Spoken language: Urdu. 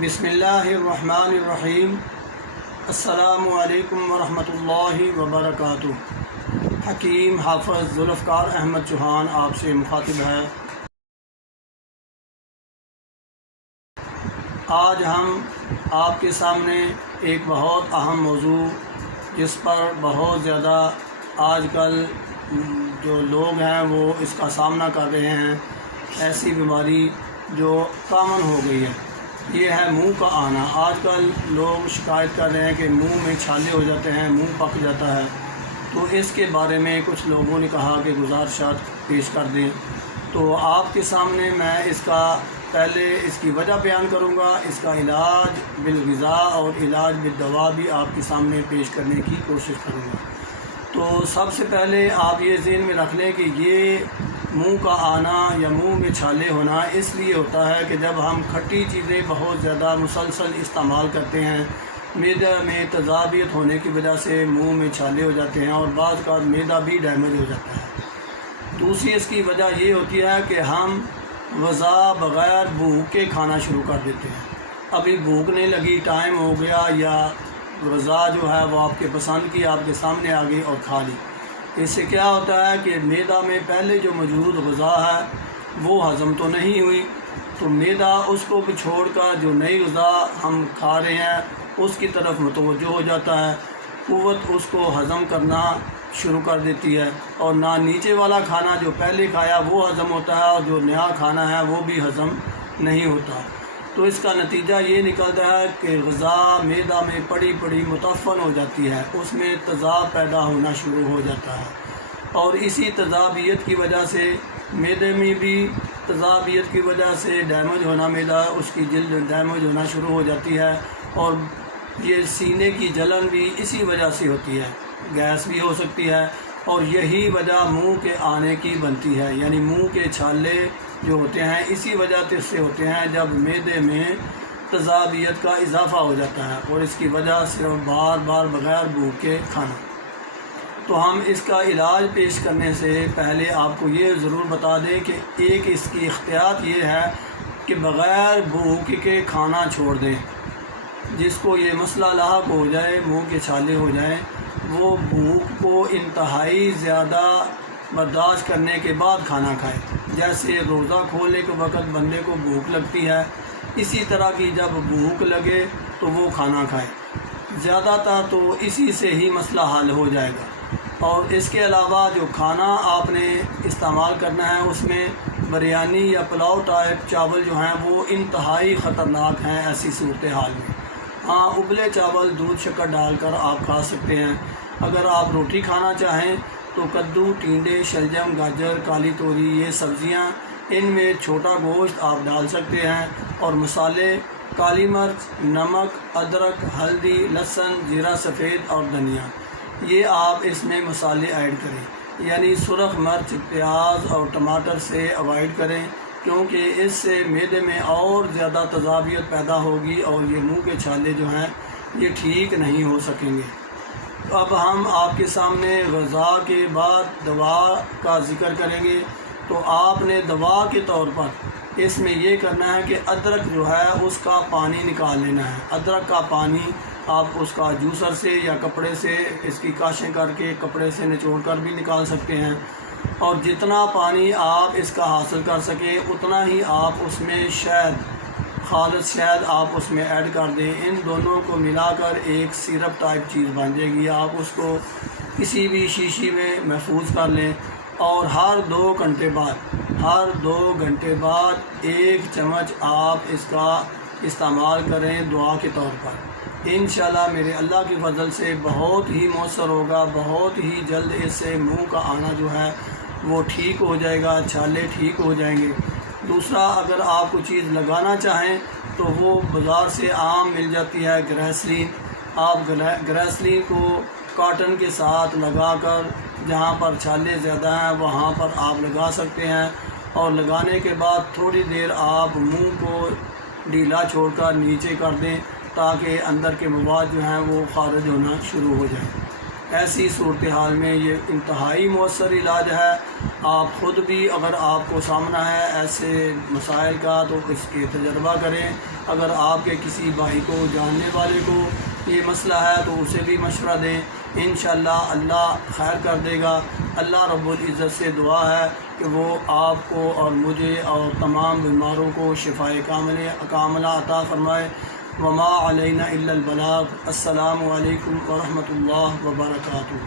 بسم اللہ الرحمن الرحیم۔ السلام علیکم ورحمۃ اللہ وبرکاتہ۔ حکیم حافظ ذوالفقار احمد چوہان آپ سے مخاطب ہے۔ آج ہم آپ کے سامنے ایک بہت اہم موضوع، جس پر بہت زیادہ آج کل جو لوگ ہیں وہ اس کا سامنا کر رہے ہیں، ایسی بیماری جو کامن ہو گئی ہے، یہ ہے منہ کا آنا۔ آج کل لوگ شکایت کر رہے ہیں کہ منہ میں چھالے ہو جاتے ہیں، منہ پک جاتا ہے۔ تو اس کے بارے میں کچھ لوگوں نے کہا کہ گزارشات پیش کر دیں، تو آپ کے سامنے میں اس کا پہلے اس کی وجہ بیان کروں گا، اس کا علاج بالغذا اور علاج بالدوا بھی آپ کے سامنے پیش کرنے کی کوشش کروں گا۔ تو سب سے پہلے آپ یہ ذہن میں رکھ لیں کہ یہ منہ کا آنا یا منہ میں چھالے ہونا اس لیے ہوتا ہے کہ جب ہم کھٹی چیزیں بہت زیادہ مسلسل استعمال کرتے ہیں، معدہ میں تیزابیت ہونے کی وجہ سے منہ میں چھالے ہو جاتے ہیں اور بعض کا معدہ بھی ڈیمیج ہو جاتا ہے۔ دوسری اس کی وجہ یہ ہوتی ہے کہ ہم غذا بغیر بھوک کے کھانا شروع کر دیتے ہیں۔ ابھی بھوک نہیں لگی، ٹائم ہو گیا، یا غذا جو ہے وہ آپ کے پسند کی آپ کے سامنے آ گئی اور کھا لی۔ اس سے کیا ہوتا ہے کہ معدہ میں پہلے جو موجود غذا ہے وہ ہضم تو نہیں ہوئی، تو معدہ اس کو بھی چھوڑ کر جو نئی غذا ہم کھا رہے ہیں اس کی طرف متوجہ ہو جاتا ہے، قوت اس کو ہضم کرنا شروع کر دیتی ہے، اور نہ نیچے والا کھانا جو پہلے کھایا وہ ہضم ہوتا ہے، اور جو نیا کھانا ہے وہ بھی ہضم نہیں ہوتا۔ تو اس کا نتیجہ یہ نکلتا ہے کہ غذا معدہ میں پڑی پڑی متعفن ہو جاتی ہے، اس میں تیزاب پیدا ہونا شروع ہو جاتا ہے، اور اسی تیزابیت کی وجہ سے معدے میں بھی تیزابیت کی وجہ سے ڈیمیج ہونا، معدہ اس کی جلد ڈیمیج ہونا شروع ہو جاتی ہے، اور یہ سینے کی جلن بھی اسی وجہ سے ہوتی ہے، گیس بھی ہو سکتی ہے، اور یہی وجہ منہ کے آنے کی بنتی ہے، یعنی منہ کے چھالے جو ہوتے ہیں اسی وجہ سے ہوتے ہیں جب معدے میں تیزابیت کا اضافہ ہو جاتا ہے، اور اس کی وجہ صرف بار بار بغیر بھوک کے کھانا۔ تو ہم اس کا علاج پیش کرنے سے پہلے آپ کو یہ ضرور بتا دیں کہ ایک اس کی احتیاط یہ ہے کہ بغیر بھوک کے کھانا چھوڑ دیں۔ جس کو یہ مسئلہ لاحق ہو جائے، منہ کے چھالے ہو جائیں، وہ بھوک کو انتہائی زیادہ برداشت کرنے کے بعد کھانا کھائے۔ جیسے روزہ کھولنے کے وقت بندے کو بھوک لگتی ہے، اسی طرح کی جب بھوک لگے تو وہ کھانا کھائے۔ زیادہ تر تو اسی سے ہی مسئلہ حل ہو جائے گا۔ اور اس کے علاوہ جو کھانا آپ نے استعمال کرنا ہے اس میں بریانی یا پلاؤ ٹائپ چاول جو ہیں وہ انتہائی خطرناک ہیں ایسی صورتحال میں۔ ہاں، ابلے چاول دودھ شکر ڈال کر آپ کھا سکتے ہیں۔ اگر آپ روٹی کھانا چاہیں تو کدو، ٹینڈے، شلجم، گاجر، کالی توری، یہ سبزیاں، ان میں چھوٹا گوشت آپ ڈال سکتے ہیں، اور مسالے کالی مرچ، نمک، ادرک، ہلدی، لہسن، زیرہ سفید اور دھنیا، یہ آپ اس میں مسالے ایڈ کریں، یعنی سرخ مرچ، پیاز اور ٹماٹر سے اوائڈ کریں، کیونکہ اس سے معدے میں اور زیادہ تیزابیت پیدا ہوگی اور یہ منہ کے چھالے جو ہیں یہ ٹھیک نہیں ہو سکیں گے۔ اب ہم آپ کے سامنے غذا کے بعد دوا کا ذکر کریں گے۔ تو آپ نے دوا کے طور پر اس میں یہ کرنا ہے کہ ادرک جو ہے اس کا پانی نکال لینا ہے۔ ادرک کا پانی آپ اس کا جوسر سے یا کپڑے سے اس کی کاشیں کر کے کپڑے سے نچوڑ کر بھی نکال سکتے ہیں، اور جتنا پانی آپ اس کا حاصل کر سکیں اتنا ہی آپ اس میں شہد، خالص شہد آپ اس میں ایڈ کر دیں۔ ان دونوں کو ملا کر ایک سیرپ ٹائپ چیز بن جائے گی۔ آپ اس کو کسی بھی شیشی میں محفوظ کر لیں، اور ہر 2 گھنٹے بعد 1 چمچ آپ اس کا استعمال کریں دعا کے طور پر۔ انشاءاللہ میرے اللہ کی فضل سے بہت ہی مؤثر ہوگا، بہت ہی جلد اس سے منہ کا آنا جو ہے وہ ٹھیک ہو جائے گا، چھالے ٹھیک ہو جائیں گے۔ دوسرا، اگر آپ کو چیز لگانا چاہیں تو وہ بازار سے عام مل جاتی ہے گریسلین۔ آپ گریسلین کو کاٹن کے ساتھ لگا کر جہاں پر چھالے زیادہ ہیں وہاں پر آپ لگا سکتے ہیں، اور لگانے کے بعد تھوڑی دیر آپ منہ کو ڈھیلا چھوڑ کر نیچے کر دیں تاکہ اندر کے مواد جو ہیں وہ خارج ہونا شروع ہو جائیں۔ ایسی صورتحال میں یہ انتہائی مؤثر علاج ہے۔ آپ خود بھی اگر آپ کو سامنا ہے ایسے مسائل کا تو اس کے تجربہ کریں. اگر آپ کے کسی بھائی کو جاننے والے کو یہ مسئلہ ہے تو اسے بھی مشورہ دیں. انشاءاللہ اللہ خیر کر دے گا. اللہ رب العزت سے دعا ہے کہ وہ آپ کو اور مجھے اور تمام بیماروں کو شفائے کاملہ عطا فرمائے. وما علینا الا البلاغ. السلام علیکم ورحمۃ اللہ وبرکاتہ.